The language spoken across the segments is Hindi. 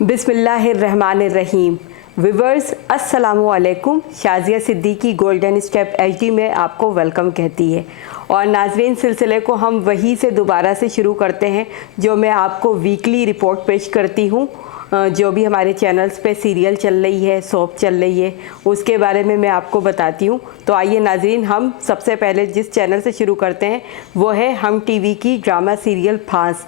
बिस्मिल्लाहिर्रहमानिर्रहीम। विवर्स अस्सलामुअलैकुम। Shazia Siddiqui golden step HD में आपको वेलकम कहती है। और नाज़रीन, सिलसिले को हम वहीं से दोबारा से शुरू करते हैं जो मैं आपको वीकली रिपोर्ट पेश करती हूँ। जो भी हमारे चैनल्स पे सीरियल चल रही है, सोप चल रही है, उसके बारे में मैं आपको बताती हूँ। तो आइए नाज़रीन, हम सबसे पहले जिस चैनल से शुरू करते हैं वो है हम टीवी की ड्रामा सीरियल फास।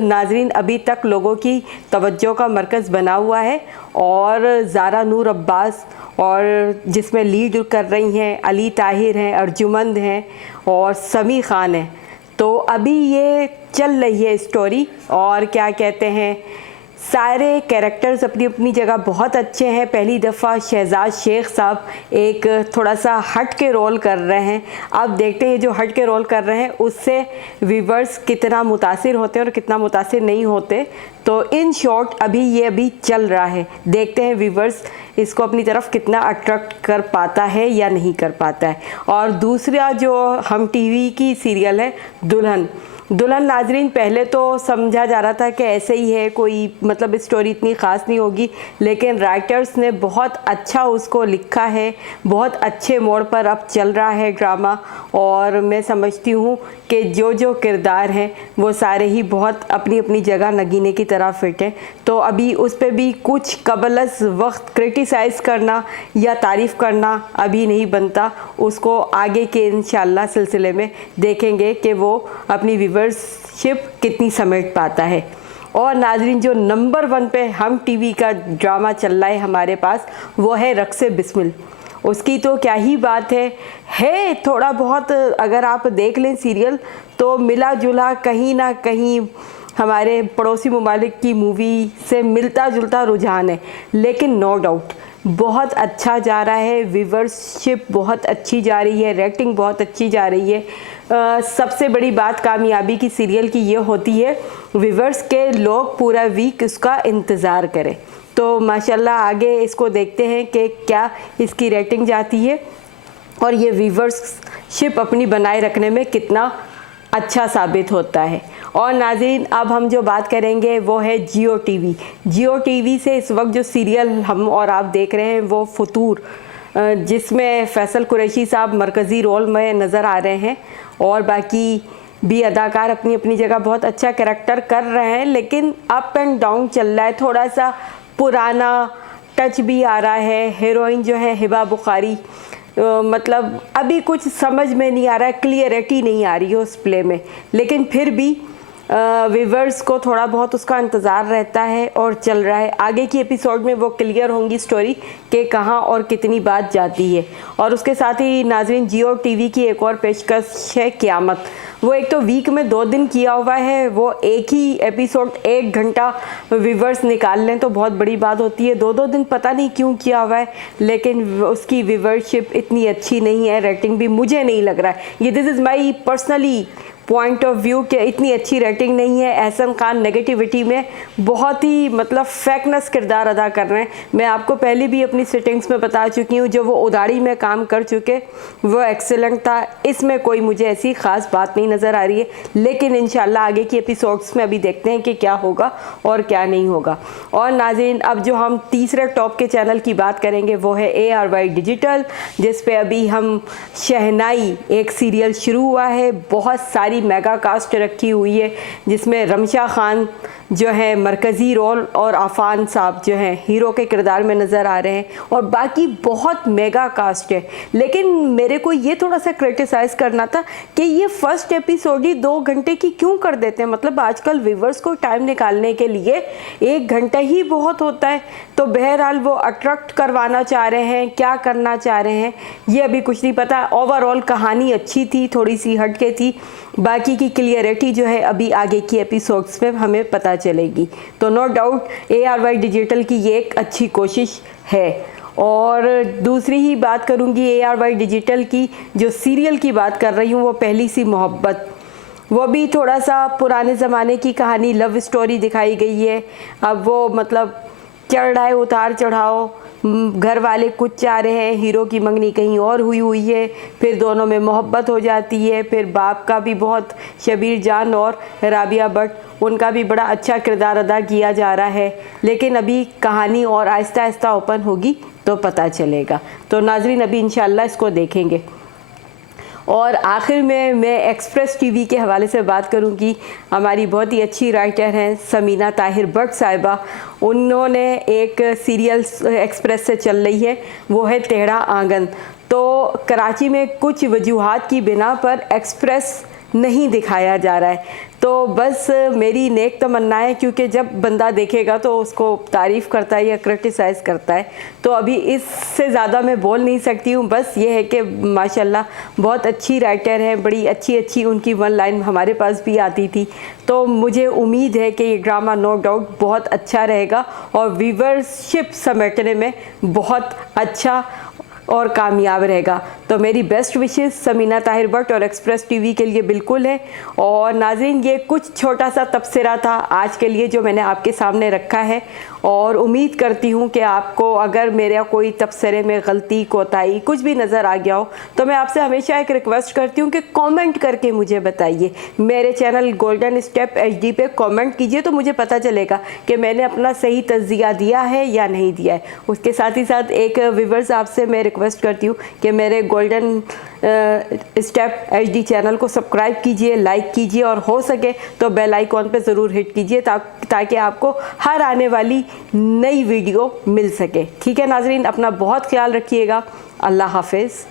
नाज़रीन, अभी तक लोगों की तवज्जो का मरकज़ बना हुआ है और ज़ारा नूर अब्बास और जिसमें लीड कर रही हैं अली ताहिर हैं, अर्जुमंद हैं और समी ख़ान हैं। तो अभी ये चल रही है स्टोरी और क्या कहते हैं, सारे कैरेक्टर्स अपनी अपनी जगह बहुत अच्छे हैं। पहली दफ़ा शहजाद शेख साहब एक थोड़ा सा हट के रोल कर रहे हैं। अब देखते हैं जो हट के रोल कर रहे हैं उससे व्यूवर्स कितना मुतासिर होते हैं और कितना मुतासिर नहीं होते। तो इन शॉर्ट अभी चल रहा है, देखते हैं व्यूवर्स इसको अपनी तरफ कितना अट्रैक्ट कर पाता है या नहीं कर पाता है। और दूसरा जो हम टीवी की सीरियल है दुल्हन नाजरीन, पहले तो समझा जा रहा था कि ऐसे ही है, कोई मतलब स्टोरी इतनी ख़ास नहीं होगी, लेकिन राइटर्स ने बहुत अच्छा उसको लिखा है। बहुत अच्छे मोड़ पर अब चल रहा है ड्रामा और मैं समझती हूँ कि जो किरदार हैं वो सारे ही बहुत अपनी अपनी जगह नगीने की तरह फिट हैं। तो अभी उस पर भी कुछ कबलस वक्त क्रिटिसाइज़ करना या तारीफ़ करना अभी नहीं बनता। उसको आगे के इंशाल्लाह सिलसिले में देखेंगे कि वो अपनी व्यूवरशिप कितनी समेट पाता है। और नाजरीन, जो नंबर 1 पे हम टीवी का ड्रामा चल रहा है हमारे पास वो है रक्से बिस्मिल। उसकी तो क्या ही बात है थोड़ा बहुत अगर आप देख लें सीरियल तो मिला जुला कहीं ना कहीं हमारे पड़ोसी ममालिक की मूवी से मिलता जुलता रुझान है, लेकिन नो डाउट बहुत अच्छा जा रहा है। व्यूवरशिप बहुत अच्छी जा रही है, रेटिंग बहुत अच्छी जा रही है। सबसे बड़ी बात कामयाबी की सीरियल की ये होती है व्यूवर्स के लोग पूरा वीक उसका इंतज़ार करें। तो माशाल्लाह आगे इसको देखते हैं कि क्या इसकी रेटिंग जाती है और ये व्यूवरशिप अपनी बनाए रखने में कितना अच्छा साबित होता है। और नाज़रीन, अब हम जो बात करेंगे वो है जियो टीवी से इस वक्त जो सीरियल हम और आप देख रहे हैं वो फतूर, जिसमें फैसल कुरैशी साहब मरकज़ी रोल में नज़र आ रहे हैं और बाकी भी अदाकार अपनी अपनी जगह बहुत अच्छा कैरेक्टर कर रहे हैं, लेकिन अप एंड डाउन चल रहा है। थोड़ा सा पुराना टच भी आ रहा है। हीरोइन जो है हिबा बुखारी, मतलब अभी कुछ समझ में नहीं आ रहा है, क्लियरिटी नहीं आ रही है उस प्ले में, लेकिन फिर भी व्यूवर्स को थोड़ा बहुत उसका इंतज़ार रहता है और चल रहा है। आगे की एपिसोड में वो क्लियर होंगी स्टोरी कि कहाँ और कितनी बात जाती है। और उसके साथ ही नाज़रीन, जियो टीवी की एक और पेशकश है क़यामत। वो एक तो वीक में 2 दिन किया हुआ है, वो एक ही एपिसोड 1 घंटा व्यूवर्स निकाल लें तो बहुत बड़ी बात होती है। 2 दिन पता नहीं क्यों किया हुआ है, लेकिन उसकी व्यूवरशिप इतनी अच्छी नहीं है, रेटिंग भी मुझे नहीं लग रहा है। ये this is my personally point of view कि इतनी अच्छी रेटिंग नहीं है। एहसन खान नेगेटिविटी में बहुत ही मतलब फेकनेस किरदार अदा कर रहे हैं। मैं आपको पहले भी अपनी सेटिंग्स में बता चुकी हूँ, जो वो उदारी में काम कर चुके वो एक्सेलेंट था। इसमें कोई मुझे ऐसी ख़ास बात नहीं नज़र आ रही है, लेकिन इंशाल्लाह आगे की एपिसोड्स में अभी देखते हैं कि क्या होगा और क्या नहीं होगा। और नाज़रीन, अब जो हम तीसरे टॉप के चैनल की बात करेंगे वो है ARY डिजिटल, जिस पे अभी हम शहनाई एक सीरियल शुरू हुआ है। बहुत सारी मेगा कास्ट रखी हुई है, जिसमें रमशा खान जो है मरकज़ी रोल और आफान साहब जो हैं हीरो के किरदार में नज़र आ रहे हैं और बाकी बहुत मेगा कास्ट है। लेकिन मेरे को ये थोड़ा सा क्रिटिसाइज़ करना था कि ये फर्स्ट एपिसोड ही 2 घंटे की क्यों कर देते हैं। मतलब आजकल व्यूवर्स को टाइम निकालने के लिए 1 घंटा ही बहुत होता है। तो बहरहाल वो अट्रैक्ट करवाना चाह रहे हैं, क्या करना चाह रहे हैं ये अभी कुछ नहीं पता। ओवरऑल कहानी अच्छी थी, थोड़ी सी हटके थी, बाकी की क्लियरिटी जो है अभी आगे की एपिसोड्स में हमें पता चलेगी। तो नो डाउट ARY डिजिटल की ये एक अच्छी कोशिश है। और दूसरी ही बात करूँगी ARY डिजिटल की, जो सीरियल की बात कर रही हूँ वो पहली सी मोहब्बत। वो भी थोड़ा सा पुराने ज़माने की कहानी, लव स्टोरी दिखाई गई है। अब वो मतलब चढ़ रहा है उतार चढ़ाव, घर वाले कुछ चाह रहे हैं, हीरो की मंगनी कहीं और हुई है, फिर दोनों में मोहब्बत हो जाती है, फिर बाप का भी बहुत, शबीर जान और राबिया भट्ट, उनका भी बड़ा अच्छा किरदार अदा किया जा रहा है। लेकिन अभी कहानी और आहिस्ता आहिस्ता ओपन होगी तो पता चलेगा। तो नाजरीन अभी इंशाल्लाह इसको देखेंगे। और आखिर में मैं एक्सप्रेस टीवी के हवाले से बात करूंगी। हमारी बहुत ही अच्छी राइटर हैं समीना ताहिर भट्ट साहिबा, उन्होंने एक सीरियल एक्सप्रेस से चल रही है, वो है टेढ़ा आंगन। तो कराची में कुछ वजूहात की बिना पर एक्सप्रेस नहीं दिखाया जा रहा है। तो बस मेरी नेक तमन्ना है, क्योंकि जब बंदा देखेगा तो उसको तारीफ़ करता है या क्रिटिसाइज़ करता है। तो अभी इससे ज़्यादा मैं बोल नहीं सकती हूँ। बस ये है कि माशाल्लाह बहुत अच्छी राइटर है, बड़ी अच्छी अच्छी उनकी वन लाइन हमारे पास भी आती थी। तो मुझे उम्मीद है कि ये ड्रामा नो डाउट बहुत अच्छा रहेगा और व्यूअरशिप समेटने में बहुत अच्छा और कामयाब रहेगा। तो मेरी बेस्ट विशेस समीना ताहिर भट्ट और एक्सप्रेस टीवी के लिए बिल्कुल है। और नाज़रीन ये कुछ छोटा सा तबसरा था आज के लिए जो मैंने आपके सामने रखा है, और उम्मीद करती हूँ कि आपको अगर मेरा कोई तबसरे में गलती कोताही कुछ भी नज़र आ गया हो तो मैं आपसे हमेशा एक रिक्वेस्ट करती हूँ कि कमेंट करके मुझे बताइए। मेरे चैनल गोल्डन स्टेप HD पे कमेंट कीजिए तो मुझे पता चलेगा कि मैंने अपना सही तज़किया दिया है या नहीं दिया है। उसके साथ ही साथ एक व्यूअर्स आपसे मैं रिक्वेस्ट करती हूँ कि मेरे गोल्डन स्टेप HD चैनल को सब्सक्राइब कीजिए, लाइक कीजिए और हो सके तो बेल आइकॉन पे ज़रूर हिट कीजिए ताकि आपको हर आने वाली नई वीडियो मिल सके। ठीक है नाजरीन, अपना बहुत ख्याल रखिएगा। अल्लाह हाफिज़।